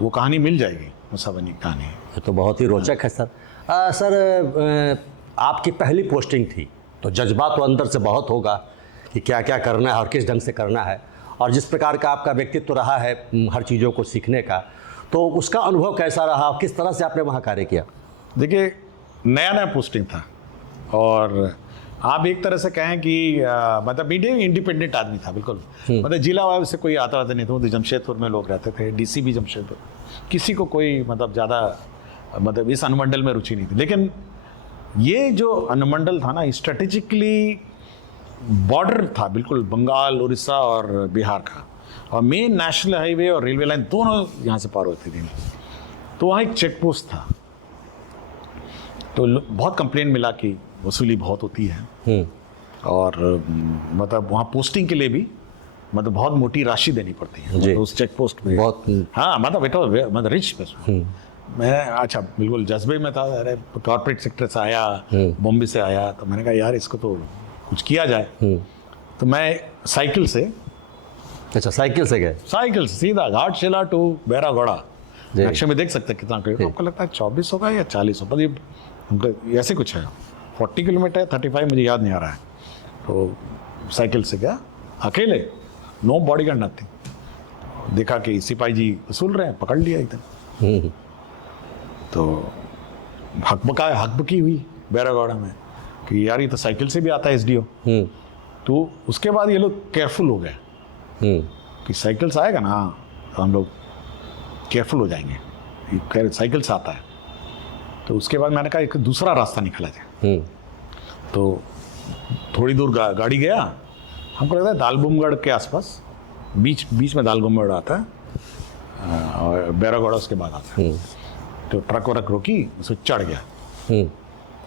वो कहानी मिल जाएगी, मूसाबनी की कहानी। ये तो बहुत ही रोचक है सर। सर आपकी पहली पोस्टिंग थी तो जज्बा तो अंदर से बहुत होगा कि क्या क्या करना है और किस ढंग से करना है, और जिस प्रकार का आपका व्यक्तित्व रहा है हर चीज़ों को सीखने का, तो उसका अनुभव कैसा रहा, किस तरह से आपने वहाँ कार्य किया? देखिए, नया पोस्टिंग था और आप एक तरह से कहें कि मतलब इंडिपेंडेंट आदमी था बिल्कुल। मतलब जिला वाले से कोई आता नहीं था, तो जमशेदपुर में लोग रहते थे, डीसी भी जमशेदपुर, किसी को कोई मतलब ज़्यादा मतलब इस अनुमंडल में रुचि नहीं थी। लेकिन ये जो अनुमंडल था ना, स्ट्रेटेजिकली बॉर्डर था बिल्कुल बंगाल, उड़ीसा और बिहार का, और मेन नेशनल हाईवे और रेलवे लाइन दोनों यहाँ से पार होती थी। तो वहाँ एक चेक पोस्ट था, तो बहुत कंप्लेंट मिला कि वसूली बहुत होती है और मतलब वहाँ पोस्टिंग के लिए भी मतलब बहुत मोटी राशि देनी पड़ती है, मतलब उस चेक पोस्ट में बहुत। हाँ, मतलब बेटा मतलब रिच पर्सन। मैं अच्छा बिल्कुल जज्बे में था, अरे कॉर्पोरेट सेक्टर से आया, बॉम्बे से आया, तो मैंने कहा यार इसको तो कुछ किया जाए। तो मैं साइकिल से, अच्छा साइकिल से गए? साइकिल से सीधा घाटशिला टू बैरागौड़ा, नक्शे में देख सकते हैं कितना किलोमीटर, आपको लगता है 24 होगा या 40 होगा, ये ऐसे कुछ है, 40 किलोमीटर 35 मुझे याद नहीं आ रहा है। तो साइकिल से गया अकेले, नो बॉडीगार्ड नथिंग। देखा कि सिपाही जी वसूल रहे हैं, पकड़ लिया एकदम। तो हकबकी हुई बैरागौड़ा में कि यार ये तो साइकिल से भी आता है एसडीओ। तो उसके बाद ये लोग केयरफुल हो गए कि साइकिल से आएगा ना तो हम लोग केयरफुल हो जाएंगे, साइकिल से आता है। तो उसके बाद मैंने कहा एक दूसरा रास्ता निकाला जाए। तो थोड़ी दूर गाड़ी गया, हमको लगता है दालबुमगढ़ के आसपास, बीच में दालबुमगढ़ आता है, और बैरागौड़ा उसके बाद आता है। तो ट्रक वरक रोकी, उसको चढ़ गया हम्म,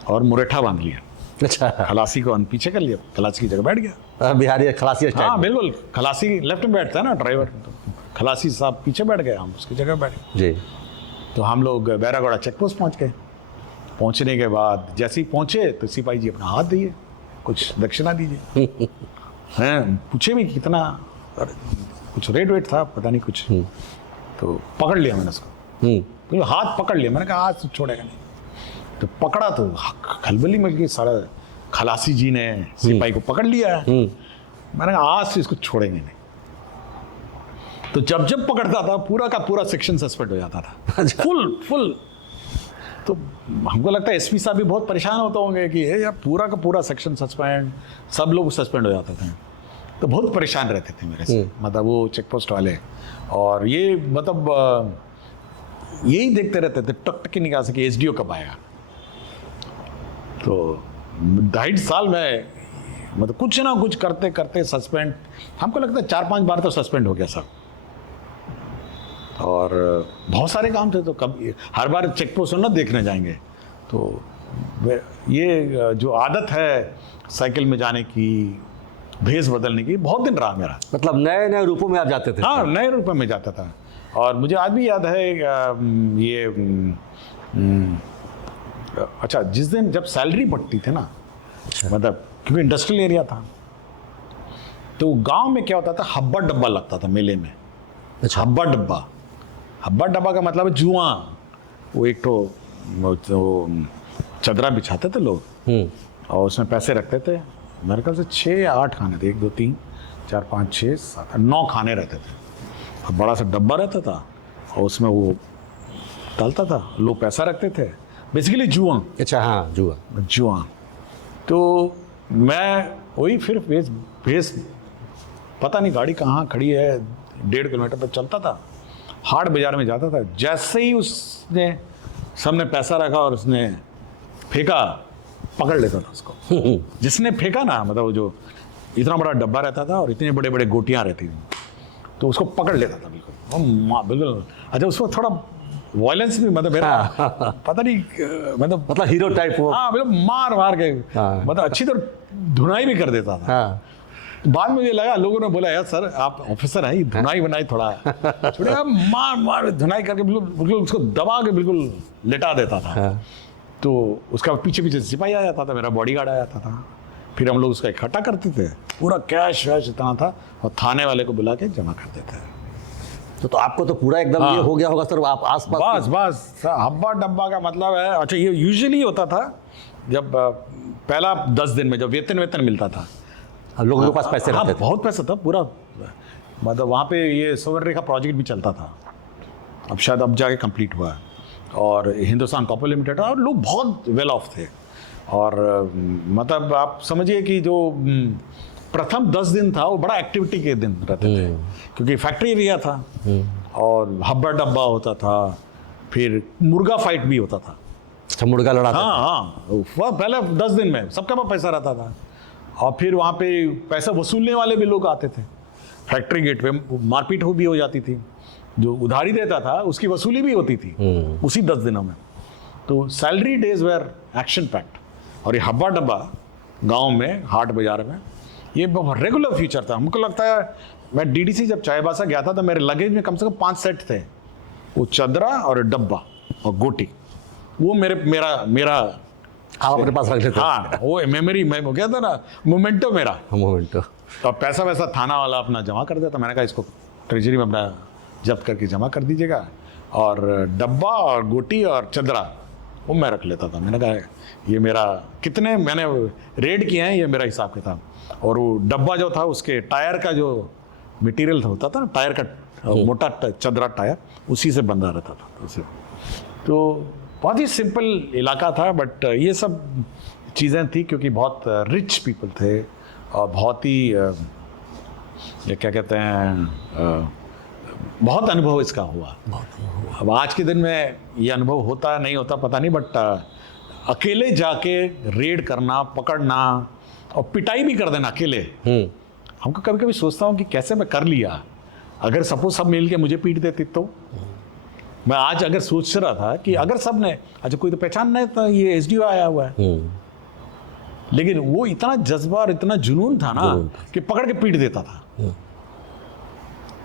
और मुरेठा बांध लिया, अच्छा। खलासी को पीछे कर लिया, खलासी की जगह बैठ गया। बिहारी खलासी हाँ स्टाइल। बिल्कुल, खलासी लेफ्ट में बैठता है ना ड्राइवर, तो खलासी साहब पीछे बैठ गए, हम उसकी जगह बैठ गए। जी। तो हम लोग बैरागौड़ा चेक पोस्ट पहुँच गए। पहुँचने के बाद जैसे ही पहुँचे तो सिपाही जी अपना हाथ दिए, कुछ दक्षिणा दीजिए। हैं, पूछे भी कितना, और कुछ रेट वेट था पता नहीं कुछ। तो पकड़ लिया मैंने उसको, तो हाथ पकड़ लिया, मैंने कहा आज तो छोड़ेगा नहीं। तो पकड़ा तो खलबली मच गई, सारा खलासी जी ने सिपाही को पकड़ लिया है। मैंने कहा आज से इसको छोड़ेंगे नहीं। तो जब जब पकड़ता था पूरा का पूरा सेक्शन सस्पेंड हो जाता था, फुल। तो हमको लगता है एसपी साहब भी बहुत परेशान होते होंगे कि यार पूरा का पूरा सेक्शन सस्पेंड, सब लोग सस्पेंड हो जाते थे। तो बहुत परेशान रहते थे मेरे से, मतलब वो चेक पोस्ट वाले। और ये मतलब यही देखते रहते थे टक टक निकाल सके एसडीओ कब आएगा। तो 2.5 साल में मतलब कुछ ना कुछ करते करते सस्पेंड, हमको लगता है 4-5 बार तो सस्पेंड हो गया सब। और बहुत सारे काम थे, तो कब हर बार चेक पोस्ट ना देखने जाएंगे। तो ये जो आदत है साइकिल में जाने की, भेस बदलने की, बहुत दिन रहा मेरा। मतलब नए नए रूपों में आप जाते थे? हाँ, नए रूपों में जाता था। और मुझे आज भी याद है ये अच्छा, जिस दिन जब सैलरी बढ़ती थी ना, मतलब क्योंकि इंडस्ट्रियल एरिया था, तो गांव में क्या होता था, हब्बा डब्बा लगता था मेले में। अच्छा। हब्बा डब्बा का मतलब है जुआ। वो एक तो चदरा बिछाते थे लोग और उसमें पैसे रखते थे। मेरे ख्याल से 6 या 8 खाने थे, 1 2 3 4 5 6 7 9 खाने रहते थे। और बड़ा सा डब्बा रहता था और उसमें वो डालता था, लोग पैसा रखते थे, बेसिकली जुआ। अच्छा, हाँ, जुआ। तो मैं वही फिर भेस पता नहीं गाड़ी कहाँ खड़ी है, 1.5 किलोमीटर पर चलता था, हाट बाजार में जाता था। जैसे ही उसने सबने पैसा रखा और उसने फेंका, पकड़ लेता था उसको। जिसने फेंका ना, मतलब वो जो इतना बड़ा डब्बा रहता था और इतने बड़े बड़े गोटियां रहती थी, तो उसको पकड़ लेता था बिल्कुल। बिल्कुल। अच्छा, उसको थोड़ा वायलेंस भी, मतलब मेरा पता नहीं, मतलब हीरो टाइप वो। हाँ, मतलब मार के, हाँ। मतलब अच्छी तरह धुनाई भी कर देता था। हाँ। बाद में मुझे लगा, लोगों ने बोला यार सर आप ऑफिसर हैं, धुनाई बनाई थोड़ा छोड़े, मार धुनाई करके बिल्कुल उसको दबा के बिल्कुल लेटा देता था। हाँ। तो उसका पीछे पीछे सिपाही आ जाता था, मेरा बॉडीगार्ड आ जाता था। फिर हम लोग उसका इकट्ठा करते थे, पूरा कैश वैश इतना था, और थाने वाले को बुला के जमा कर देते थे। तो आपको तो पूरा एकदम हाँ। ये हो गया होगा सर, आप आसपास। बस हब्बा डब्बा का मतलब है। अच्छा, ये यूजुअली होता था जब पहला 10 दिन में जब वेतन मिलता था, लोगों के पास पैसे हाँ, रहते थे। बहुत पैसा था पूरा। मतलब वहाँ पे ये स्वर्ण रेखा प्रोजेक्ट भी चलता था, अब शायद अब जाके कंप्लीट हुआ है। और हिंदुस्तान कॉपर लिमिटेड, और लोग बहुत वेल ऑफ थे। और मतलब आप समझिए कि जो प्रथम 10 दिन था वो बड़ा एक्टिविटी के दिन रहते थे, क्योंकि फैक्ट्री एरिया था और हब्बा डब्बा होता था, फिर मुर्गा फाइट भी होता था। अच्छा, मुर्गा लड़ा था। हाँ, वह पहले 10 दिन में सबके पास पैसा रहता था। और फिर वहाँ पे पैसा वसूलने वाले भी लोग आते थे। फैक्ट्री गेट पे मारपीट भी हो जाती थी, जो उधारी देता था उसकी वसूली भी होती थी उसी 10 दिनों में। तो salary days were action packed. और ये हब्बा डब्बा गांव में, हाट बाजार में, ये रेगुलर फीचर था। हमको लगता है, मैं डीडीसी जब चाईबासा गया था तो मेरे लगेज में कम से कम 5 सेट थे, वो चदरा और डब्बा और गोटी, वो मेरा आप अपने पास रख लेते? हाँ, वो मेमोरी में हो गया था ना, मोमेंटो मेरा। मोमेंटो। तो पैसा वैसा थाना वाला अपना जमा कर देता। मैंने कहा इसको ट्रेजरी में अपना जब्त करके जमा कर दीजिएगा, और डब्बा और गोटी और चदरा वो मैं रख लेता था। मैंने कहा ये मेरा, कितने मैंने रेड किए हैं, ये मेरा हिसाब किताब। और वो डब्बा जो था, उसके टायर का जो मटेरियल होता था ना, टायर का मोटा चदरा टायर, उसी से बंधा रहता था उसे। तो बहुत ही सिंपल इलाका था, बट ये सब चीज़ें थी क्योंकि बहुत रिच पीपल थे और बहुत ही ये क्या कहते हैं, बहुत अनुभव इसका हुआ। अब आज के दिन में ये अनुभव होता नहीं होता पता नहीं, बट अकेले जाके रेड करना, पकड़ना और पिटाई भी कर देना अकेले, हमको कभी कभी सोचता हूँ कि कैसे मैं कर लिया। अगर सपोज सब मिल के मुझे पीट देते तो मैं आज अगर सोच रहा था कि अगर सब ने, अच्छा कोई तो पहचान नहीं था ये एसडीओ आया हुआ है, लेकिन वो इतना जज्बा और इतना जुनून था ना कि पकड़ के पीट देता था।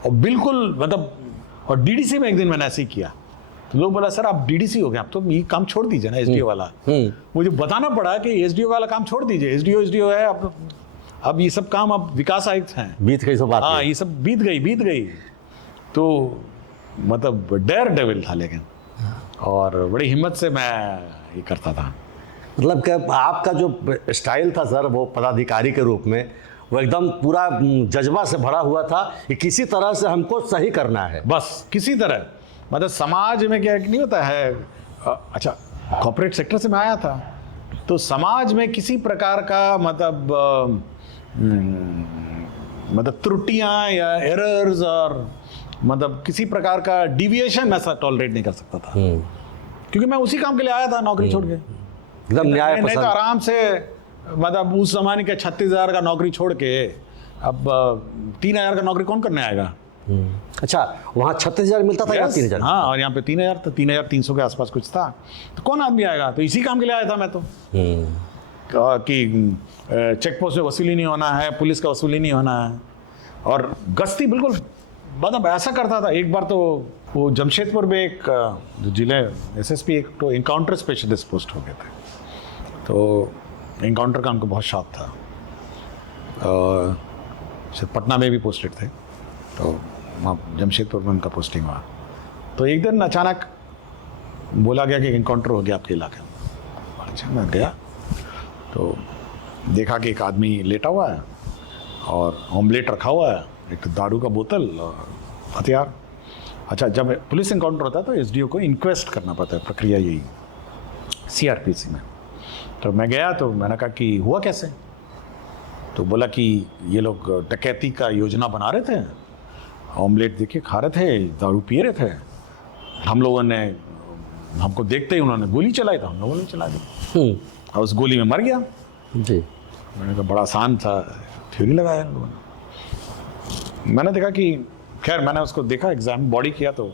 और बिल्कुल मतलब, और डीडीसी में एक दिन मैंने ऐसे ही किया तो लोग बोला सर आप डीडीसी हो गए, आप तो ये काम छोड़ दीजिए ना एसडीओ वाला। मुझे बताना पड़ा कि एसडीओ वाला काम छोड़ दीजिए, एसडीओ है अब ये सब काम अब विकास आयुक्त हैं, बीत गई सब बात। हाँ ये सब बीत गई। तो मतलब डेयर डेविल था, लेकिन और बड़ी हिम्मत से मैं ये करता था। मतलब कि आपका जो स्टाइल था सर, वो पदाधिकारी के रूप में वो एकदम पूरा जज्बा से भरा हुआ था कि किसी तरह से हमको सही करना है, बस किसी तरह। मतलब समाज में क्या नहीं होता है, अच्छा कॉर्पोरेट सेक्टर से मैं आया था तो समाज में किसी प्रकार का मतलब त्रुटियां या एरर्स और मतलब किसी प्रकार का डिविएशन मैं टॉलरेट नहीं कर सकता था, क्योंकि मैं उसी काम के लिए आया था नौकरी छोड़ के। एकदम न्याय नहीं तो पसंद। आराम से मतलब उस जमाने के 36,000 का नौकरी छोड़ के अब 3,000 का नौकरी कौन करने आएगा। अच्छा, वहाँ 36,000 मिलता था या 3,000? हाँ, और यहाँ पे 3,000 था, 3,300 के आसपास कुछ था। तो कौन आदमी आएगा, तो इसी काम के लिए आया था मैं तो। कि चेक पोस्ट में वसूली नहीं होना है, पुलिस का वसूली नहीं होना है, और गश्ती बिल्कुल मतलब ऐसा करता था। एक बार तो वो जमशेदपुर में एक जो जिले एसएसपी एक तो इनकाउंटर स्पेशलिस्ट पोस्ट हो गए थे, तो इनकाउंटर का उनको बहुत शौक था। शायद पटना में भी पोस्टेड थे, तो वहाँ जमशेदपुर में उनका पोस्टिंग हुआ। तो एक दिन अचानक बोला गया कि इनकाउंटर हो गया आपके इलाके में। अच्छा, मैं गया तो देखा कि एक आदमी लेटा हुआ है और ऑमलेट रखा हुआ है, एक दारू का बोतल और हथियार। अच्छा, जब पुलिस इनकाउंटर होता है तो एसडीओ को इंक्वेस्ट करना पड़ता है, प्रक्रिया यही सीआरपीसी में। तो मैं गया तो मैंने कहा कि हुआ कैसे, तो बोला कि ये लोग डकैती का योजना बना रहे थे, ऑमलेट देखिए खा रहे थे, दारू पी रहे थे, हम लोगों ने हमको देखते ही उन्होंने गोली चलाई, तो हम लोगों ने चला दी और उस गोली में मर गया जी। मैंने कहा बड़ा आसान था, थ्योरी लगाया इन लोगों ने। मैंने देखा कि खैर मैंने उसको देखा, एग्जाम बॉडी किया तो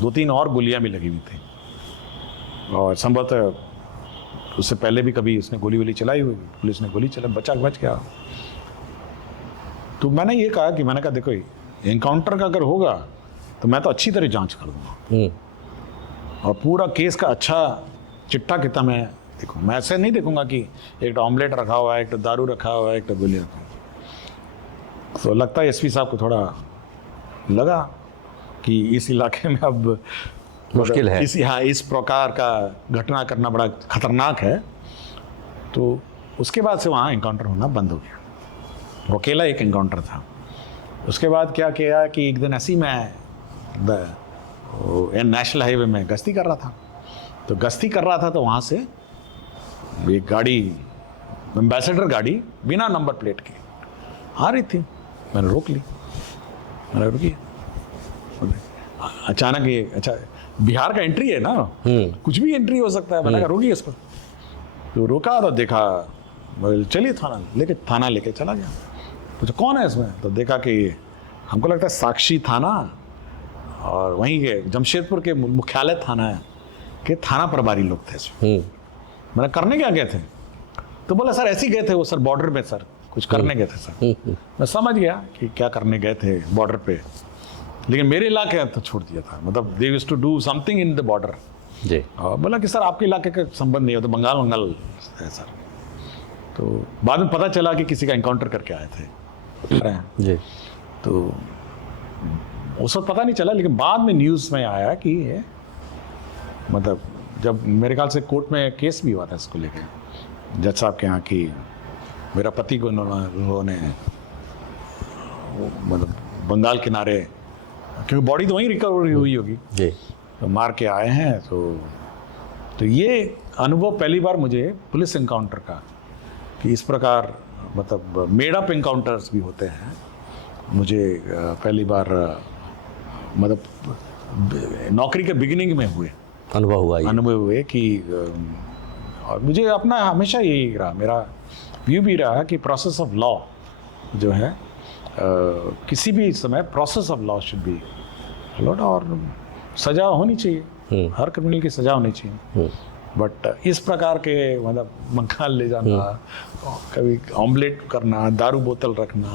2-3 और गोलियां भी लगी हुई थी, और संभवतः उससे पहले भी कभी उसने गोली चलाई हुई, पुलिस ने गोली चला, बच गया। तो मैंने ये कहा कि मैंने कहा देखो एनकाउंटर का अगर होगा तो मैं तो अच्छी तरह जांच कर दूंगा और पूरा केस का अच्छा चिट्ठा कितना मैं देखूँ। मैं ऐसे नहीं देखूंगा कि एक ऑमलेट रखा हुआ है, एक दारू रखा हुआ है, एक गोली रखा हुआ है। तो लगता है एसपी साहब को थोड़ा लगा कि इस इलाके में अब मुश्किल है, इस प्रकार का घटना करना बड़ा खतरनाक है। तो उसके बाद से वहाँ इनकाउंटर होना बंद हो गया, वो अकेला एक इनकाउंटर था। उसके बाद क्या किया कि एक दिन ऐसे ही मैं नेशनल हाईवे में गश्ती कर रहा था, तो गश्ती कर रहा था तो वहाँ से एक गाड़ी, एम्बेसडर गाड़ी बिना नंबर प्लेट के आ रही थी। मैंने रोक ली, मैंने रुकी। अचानक ये, अच्छा बिहार का एंट्री है ना, कुछ भी एंट्री हो सकता है। मैंने कहा रोकिए इसको, तो रोका तो देखा, चलिए थाना लेके चला गया। पूछा कौन है इसमें, तो देखा कि हमको लगता है साक्षी थाना और वहीं के जमशेदपुर के मुख्यालय थाना है कि थाना प्रभारी लोग थे इसमें। मैंने करने क्या गए थे, तो बोला सर ऐसे ही गए थे वो सर बॉर्डर पे सर कुछ करने गए थे सर। मैं समझ गया कि क्या करने गए थे बॉर्डर पे, लेकिन मेरे इलाके तो छोड़ दिया था, मतलब they used to do something in the border जी। और बोला कि सर आपके इलाके का संबंध नहीं है, तो बंगाल है सर। तो बाद में पता चला कि किसी का एनकाउंटर करके आए थे जी। तो उस वक्त पता नहीं चला, लेकिन बाद में न्यूज़ में आया कि ये मतलब जब मेरे ख्याल से कोर्ट में केस भी हुआ था इसको लेकर जज साहब के यहाँ कि मेरा पति को उन्होंने मतलब बंगाल किनारे, क्योंकि बॉडी तो वहीं रिकवरी हुई होगी जी, तो मार के आए हैं। तो ये अनुभव पहली बार मुझे पुलिस इनकाउंटर का कि इस प्रकार मतलब मेड अप इनकाउंटर्स भी होते हैं, मुझे पहली बार मतलब नौकरी के बिगिनिंग में हुए अनुभव हुए कि और मुझे अपना हमेशा यही रहा, मेरा व्यू भी रहा कि प्रोसेस ऑफ लॉ जो है किसी भी समय process of law should be followed और सज़ा होनी चाहिए, हर क्रिमिनल की सज़ा होनी चाहिए। बट इस प्रकार के मतलब मकान ले जाना, कभी ऑमलेट करना, दारू बोतल रखना,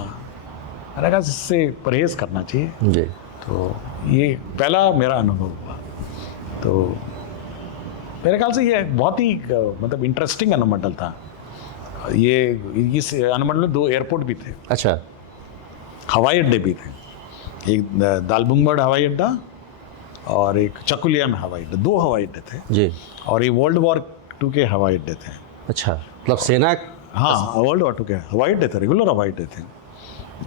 मैंने कहा इससे परहेज़ करना चाहिए जी। तो ये पहला मेरा अनुभव हुआ। तो मेरे ख्याल से ये बहुत ही मतलब इंटरेस्टिंग अनुमंडल था। ये इस अनुमंडल में 2 एयरपोर्ट भी थे, अच्छा। हवाई अड्डे भी थे, एक दालबुंगड़ हवाई अड्डा और एक चकुलिया में हवाई अड्डा, 2 हवाई अड्डे थे जी। और ये वर्ल्ड वॉर 2 के हवाई अड्डे थे। अच्छा, मतलब सेना। हाँ, वर्ल्ड वॉर 2 के हवाई अड्डे थे, रेगुलर हवाई अड्डे थे।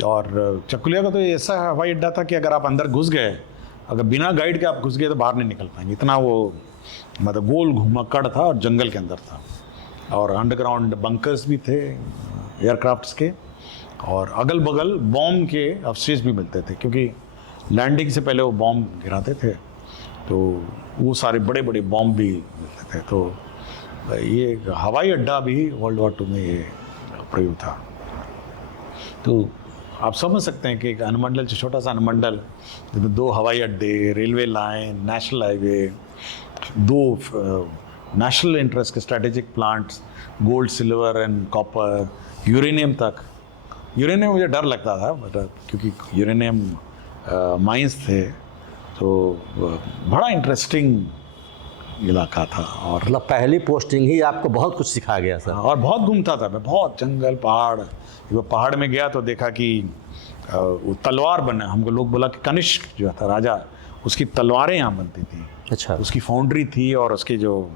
और चकुलिया का तो ऐसा हवाई अड्डा था कि अगर आप अंदर घुस गए, अगर बिना गाइड के आप घुस गए तो बाहर नहीं निकल पाएंगे, इतना वो मतलब गोल घुमक्कड़ था और जंगल के अंदर था। और अंडरग्राउंड बंकर्स भी थे एयरक्राफ्ट्स के, और अगल बगल बॉम्ब के अवशेष भी मिलते थे, क्योंकि लैंडिंग से पहले वो बॉम्ब गिराते थे, तो वो सारे बड़े बड़े बॉम्ब भी मिलते थे। तो ये हवाई अड्डा भी वर्ल्ड वॉर 2 में ये प्रयोग था। तो आप समझ सकते हैं कि एक अनुमंडल, छोटा सा अनुमंडल जिसमें 2 हवाई अड्डे, railway line, national highway, 2 national interest के strategic plants, gold, silver and copper, uranium तक। यूरेनियम मुझे डर लगता था, मतलब क्योंकि यूरेनियम माइंस थे, तो बड़ा इंटरेस्टिंग इलाका था। और मतलब पहली पोस्टिंग ही आपको बहुत कुछ सिखा गया सर। और बहुत घूमता था मैं, बहुत जंगल, पहाड़। वो पहाड़ में गया तो देखा कि वो तलवार बने, हमको लोग बोला कि कनिष्क जो था राजा, उसकी तलवारें यहाँ बनती थी। अच्छा। उसकी फाउंड्री थी और उसके जो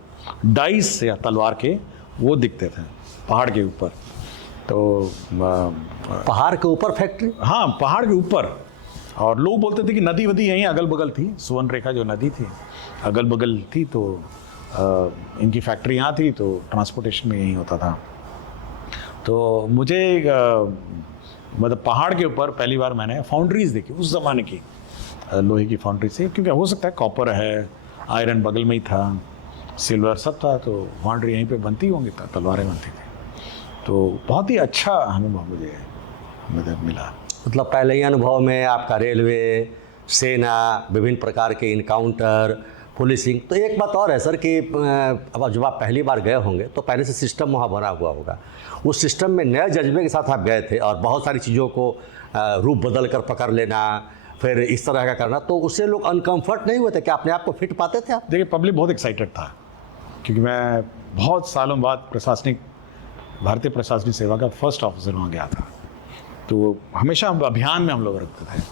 डाइस या तलवार के वो दिखते थे पहाड़ के ऊपर। तो पहाड़ के ऊपर फैक्ट्री? हाँ, पहाड़ के ऊपर। और लोग बोलते थे कि नदी वदी यहीं अगल बगल थी, सुवर्ण रेखा जो नदी थी अगल बगल थी, तो इनकी फैक्ट्री यहाँ थी, तो ट्रांसपोर्टेशन में यहीं होता था। तो मुझे मतलब पहाड़ के ऊपर पहली बार मैंने फाउंड्रीज देखी, उस ज़माने की लोहे की फाउंड्री से, क्योंकि हो सकता है कॉपर है, आयरन बगल में ही था, सिल्वर सब था, तो फाउंड्री यहीं पे बनती होंगी, तलवारें बनती थी। तो बहुत ही अच्छा अनुभव मुझे मतलब मिला। मतलब पहले ही अनुभव में आपका रेलवे, सेना, विभिन्न प्रकार के इनकाउंटर, पुलिसिंग। तो एक बात और है सर कि अब जब आप पहली बार गए होंगे तो पहले से सिस्टम वहाँ बना हुआ होगा, उस सिस्टम में नए जज्बे के साथ आप गए थे और बहुत सारी चीज़ों को रूप बदल कर पकड़ लेना, फिर इस तरह का करना, तो उससे लोग अनकम्फर्ट नहीं हुए थे? क्या अपने आप को फिट पाते थे आप? देखिए, पब्लिक बहुत एक्साइटेड था, क्योंकि मैं बहुत सालों बाद भारतीय प्रशासनिक सेवा का फर्स्ट ऑफिसर वहाँ गया था। तो हमेशा अभियान में हम लोग रखते थे,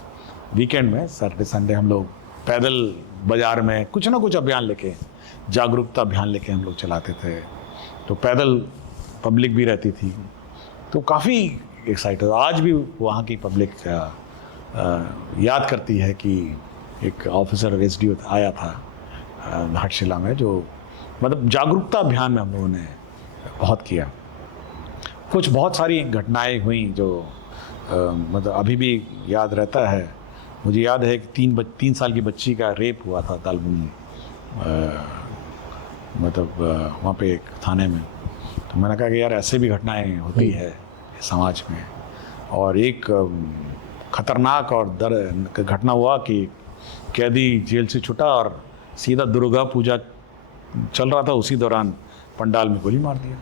वीकेंड में सैटरडे संडे हम लोग पैदल बाज़ार में कुछ ना कुछ अभियान लेके, जागरूकता अभियान लेके हम लोग चलाते थे। तो पैदल पब्लिक भी रहती थी, तो काफ़ी एक्साइटेड। आज भी वहाँ की पब्लिक याद करती है कि एक ऑफिसर एसडीओ आया था घाटशिला में, जो मतलब जागरूकता अभियान में हम लोगों ने बहुत किया। कुछ बहुत सारी घटनाएं हुई जो मतलब अभी भी याद रहता है। मुझे याद है कि 3 साल की बच्ची का रेप हुआ था दालबुंग, मतलब वहाँ पे एक थाने में। तो मैंने कहा कि यार ऐसे भी घटनाएं होती है समाज में। और एक खतरनाक और घटना हुआ कि कैदी जेल से छूटा और सीधा दुर्गा पूजा चल रहा था, उसी दौरान पंडाल में गोली मार दिया।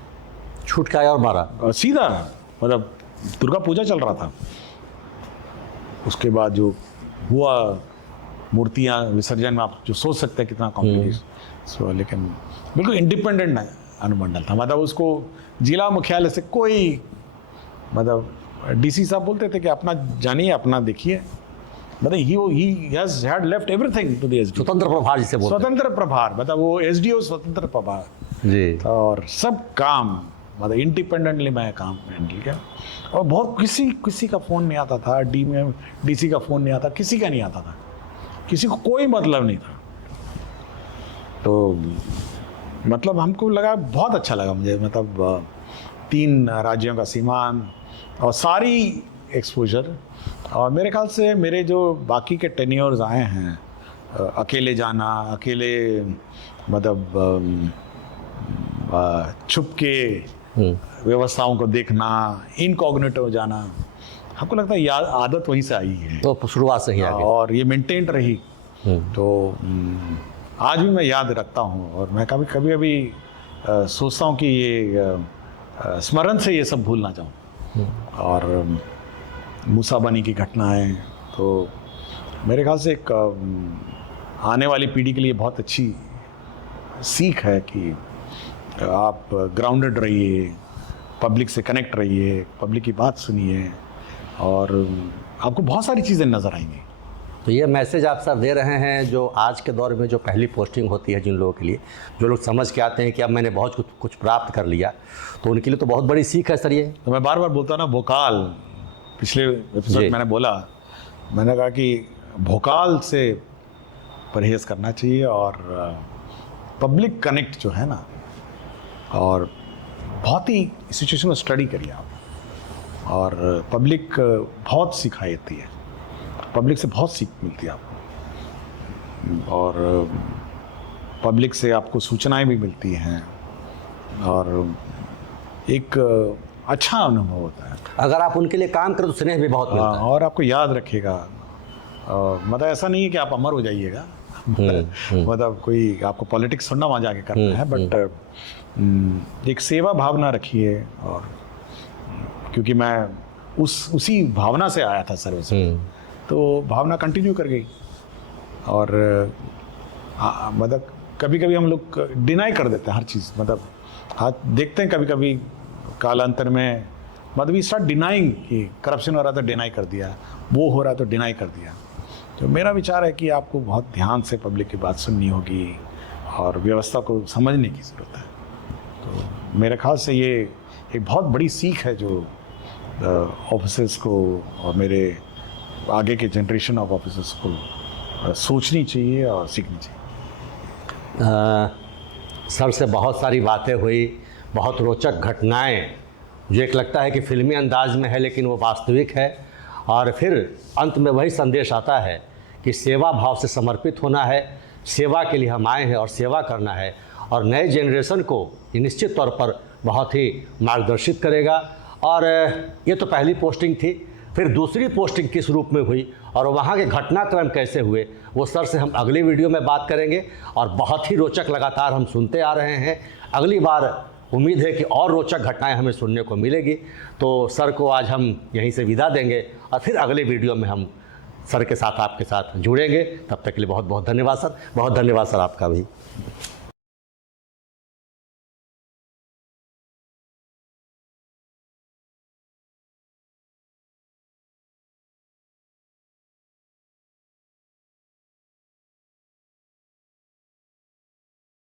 छूट के आया और मारा सीधा, मतलब दुर्गा पूजा चल रहा था। उसके बाद जो हुआ, मूर्तियाँ विसर्जन में आप जो सोच सकते हैं कितना कॉम्प्लिकेशन। लेकिन बिल्कुल इंडिपेंडेंट अनुमंडल था, मतलब उसको जिला मुख्यालय से कोई, मतलब डीसी साहब बोलते थे कि अपना जानिए, अपना देखिए, मतलब he has had left everything to the SDO। स्वतंत्र प्रभार जिसे बोलते हैं। स्वतंत्र प्रभार, मतलब वो एसडीओ स्वतंत्र प्रभार जी। और सब काम मतलब इंडिपेंडेंटली मैं काम हैंडल किया। और बहुत किसी का फ़ोन नहीं आता था, डीसी का फ़ोन नहीं आता, किसी का नहीं आता था, किसी को कोई मतलब नहीं था। तो मतलब हमको लगा, बहुत अच्छा लगा मुझे, मतलब 3 राज्यों का सीमांत और सारी एक्सपोजर। और मेरे ख्याल से मेरे जो बाकी के टेन्योर्स आए हैं, अकेले जाना, अकेले मतलब छुप के व्यवस्थाओं को देखना, इनकॉग्निटो जाना, हमको लगता है ये आदत वहीं से आई है तो शुरुआत से ही आ गई। और ये मेंटेन रही। तो आज भी मैं याद रखता हूँ और मैं कभी कभी अभी सोचता हूँ कि ये स्मरण से ये सब भूल ना जाऊँ। और मूसा बनी की घटनाएं तो मेरे ख्याल से एक आने वाली पीढ़ी के लिए बहुत अच्छी सीख है कि आप ग्राउंडेड रहिए, पब्लिक से कनेक्ट रहिए, पब्लिक की बात सुनिए और आपको बहुत सारी चीज़ें नज़र आएंगी। तो ये मैसेज आप सब दे रहे हैं जो आज के दौर में जो पहली पोस्टिंग होती है जिन लोगों के लिए, जो लोग समझ के आते हैं कि अब मैंने बहुत कुछ प्राप्त कर लिया, तो उनके लिए तो बहुत बड़ी सीख है सर ये। तो मैं बार बार बोलता ना, भोकाल, पिछले एपिसोड मैंने बोला, मैंने कहा कि भोकाल से परहेज़ करना चाहिए और पब्लिक कनेक्ट जो है ना, और बहुत ही सिचुएशन में स्टडी करिए आप। और पब्लिक बहुत सिखाती है, पब्लिक से बहुत सीख मिलती है आपको और पब्लिक से आपको सूचनाएं भी मिलती हैं और एक अच्छा अनुभव होता है। अगर आप उनके लिए काम करें तो स्नेह भी बहुत मिलता है। और आपको याद रखेगा। मतलब ऐसा नहीं है कि आप अमर हो जाइएगा। मतलब कोई आपको पॉलिटिक्स सुनना वहाँ जाके करना है, बट एक सेवा भावना रखिए। और क्योंकि मैं उसी भावना से आया था सर्विस, तो भावना कंटिन्यू कर गई। और मतलब कभी कभी हम लोग डिनाई कर देते हैं हर चीज़। मतलब हाथ देखते हैं कभी कभी कालांतर में, मतलब वी स्टार्ट डिनाइंग कि करप्शन हो रहा था, डिनाई कर दिया, वो हो रहा तो डिनाई कर दिया। तो मेरा विचार है कि आपको बहुत ध्यान से पब्लिक की बात सुननी होगी और व्यवस्था को समझने की ज़रूरत है। तो मेरे ख्याल से ये एक बहुत बड़ी सीख है जो ऑफिसर्स को और मेरे आगे के जनरेशन ऑफ ऑफिसर्स को सोचनी चाहिए और सीखनी चाहिए। सर से बहुत सारी बातें हुई, बहुत रोचक घटनाएं, जो एक लगता है कि फिल्मी अंदाज में है लेकिन वो वास्तविक है। और फिर अंत में वही संदेश आता है कि सेवा भाव से समर्पित होना है, सेवा के लिए हम आए हैं और सेवा करना है। और नए जनरेशन को ये निश्चित तौर पर बहुत ही मार्गदर्शित करेगा। और ये तो पहली पोस्टिंग थी, फिर दूसरी पोस्टिंग किस रूप में हुई और वहाँ के घटनाक्रम कैसे हुए, वो सर से हम अगली वीडियो में बात करेंगे। और बहुत ही रोचक लगातार हम सुनते आ रहे हैं। अगली बार उम्मीद है कि और रोचक घटनाएं हमें सुनने को मिलेगी। तो सर को आज हम यहीं से विदा देंगे और फिर अगले वीडियो में हम सर के साथ आपके साथ जुड़ेंगे। तब तक के लिए बहुत बहुत धन्यवाद सर। बहुत धन्यवाद सर आपका भी।